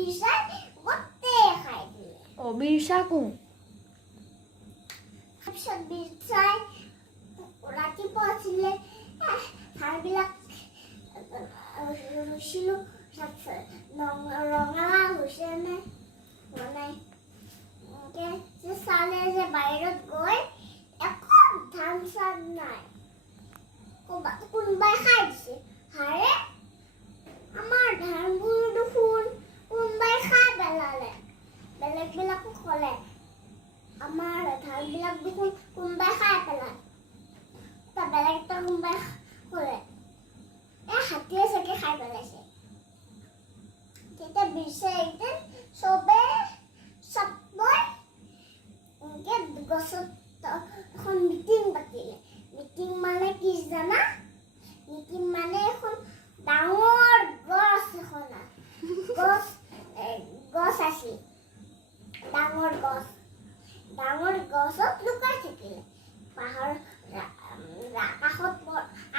বিৰচাই গোটে খাই দিলে বিৰচা কোন তাৰপিছত বিৰচাই ৰাতিপুৱা আছিলে ধানবিলাক ৰুইছিলোঁ ৰঙালাও হৈছেনে হোৱা নাই যে চালে যে বাহিৰত গৈ একো ধান চান নাই কোনোবাই খাই দিছে হাৰে আমাৰ ধানবোৰ দেখোন কোনোবাই খাই পেলালে বেলেগবিলাকো ক'লে আমাৰ ধানবিলাক দেখোন কোনোবাই খাই পেলালে বেলেগ এটা কোনোবাই ক'লে হাতীয়ে চাগে খাই পেলাইছে তেতিয়া বিৰচাই একদিন চবে গছত এখন মিটিং পাতিলে মিটিং মানে কি জানা মিটিং মানে এখন ডাঙৰ গছ এখন গছ আছিল ডাঙৰ গছত লুকাই থাকিলে পাহাৰ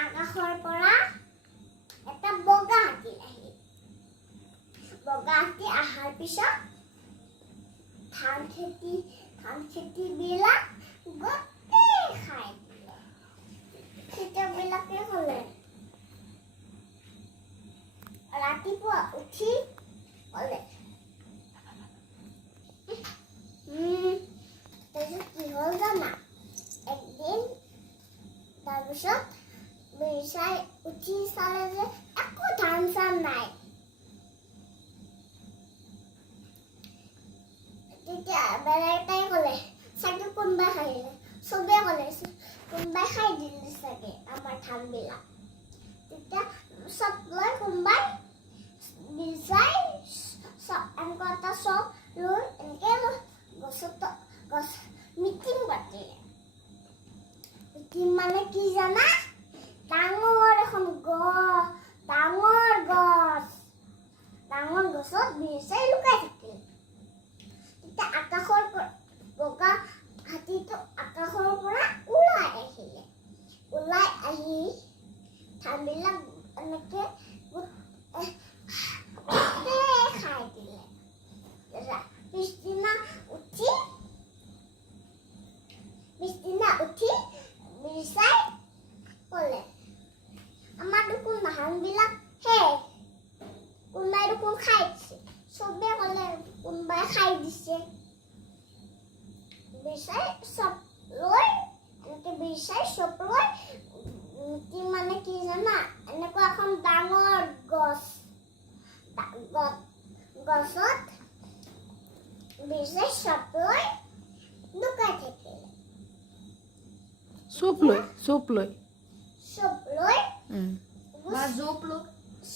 আকাশৰ পৰা এটা বগা হাতী আহিল বগা হাতী অহাৰ পিছত ধান খেতি বিলাক গোটেই খাই দিলে খেতিয়কবিলাকে ক'লে ৰাতিপুৱা উঠি ক'লে তাৰপিছত কি হ'ল জানা একদিন তাৰপিছত বিৰচাই উঠি চালে যে একো ধান চান নাই তেতিয়া বেলেগ এটাই ক'লে চাগে কোনোবাই খাইলে চবে ক'লে কোনোবাই খাই দিলে চাগে আমাৰ ধানবিলাক তেতিয়া চব লৈ কোনোবাই বিৰচাই এনেকুৱা এটা চব লৈ এনেকৈ গছ মিটিং পাতিলে মিটিং মানে কি জানা ডাঙৰ এখন ডাঙৰ গছত বিৰচাই লুকাই থাকিলে তেতিয়া আকাশৰ বগা হাতীটো আকাশৰ পৰা ওলাই আহিলে ওলাই আহি ধানবিলাক এনেকৈ খাই দিলে পিছদিনা উঠি বিৰচাই ক'লে আমাৰ দেখোন ধানবিলাক কোনোবাই দেখোন খাই দিছে চবে ক'লে কোনোবাই খাই দিছে বিৰচাই চব লৈ মিটিং মানে কি জানা এনেকুৱা এখন ডাঙৰ গছত বিৰচাই চব লৈ লুকাই থাকিলে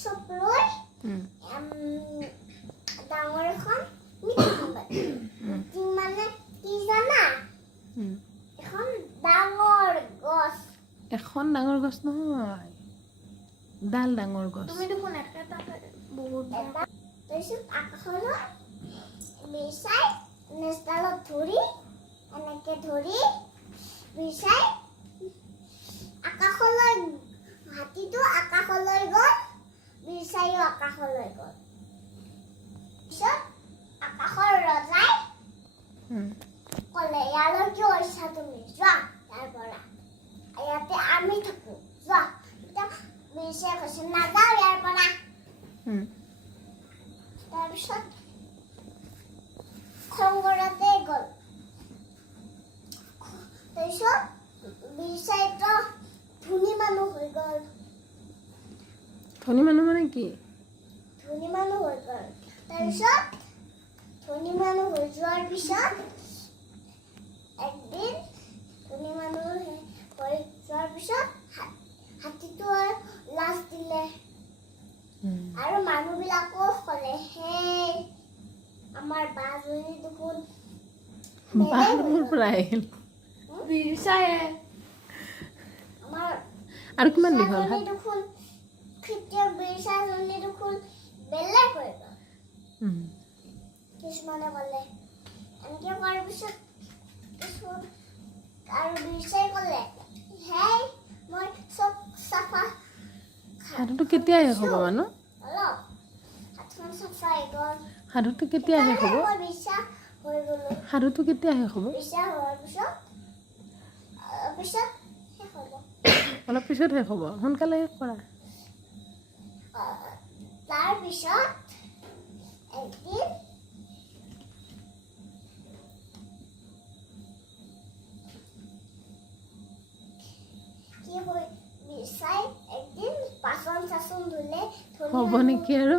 চুপ লৈ ডাঙৰ এখন মিটিং মানে কি জানা এখন ডাঙৰ গছ নহয় ডাল ডাঙৰ গছ তুমি দেখোন এটা বহুত তাৰপিছত আকাশলৈ বিৰচাই নেজডালত ধৰি বিৰচাই হাতীটো আকাশলৈ গ'ল বিৰচাইও আকাশলৈ গ'ল পিছত আকাশৰ ৰজাই ক'লে ইয়ালৈ কিয় আহিছা তুমি যোৱা ইয়াৰ পৰা ইয়াতে আমি থাকো যোৱা এতিয়া বিৰচাই কৈছে নাযাওঁ ইয়াৰ পৰা তাৰপিছত খংগৰতে গ'ল তাৰপিছত বিৰচাইতো ধনী মানুহ হৈ গ'ল ধনী মানুহ মানে কি তাৰপিছত ধনী মানুহ হৈ যোৱাৰ পিছত একদিন ধনী মানুহ হৈ যোৱাৰ পিছত হাতীটো লাজ দিলে আৰু মানুহবিলাকো ক'লে হেই আমাৰ বাজনী দেখোন বাহিৰৰ পৰা আহিল বিৰচায়ে আমাৰ আৰু কিমান দীঘল দেখোন খেতিয়ক বিৰচাজনী দেখোন বেলেগ হৈ গ'ল কিছুমানে ক'লে এনেকৈ কৰাৰ পিছত আৰু বিৰচাই ক'লে হেই মই চব চাফা হাতটো কেতিয়া শেষ হ'ব মানুহ অলপ চাফাই গ'ল সাধুটো কেতিয়া শেষ হ'ব মই বিশ্বাস হৈ গ'লো সাধুটো কেতিয়া শেষ হ'ব বিশ্বাস হোৱাৰ পিছত শেষ হ'ব অলপ পিছত শেষ হ'ব সোনকালে শেষ কৰা তাৰপিছত একদিন কি হৈ বিচাই একদিন বাচন চাচন ধুলে হ'ব নেকি আৰু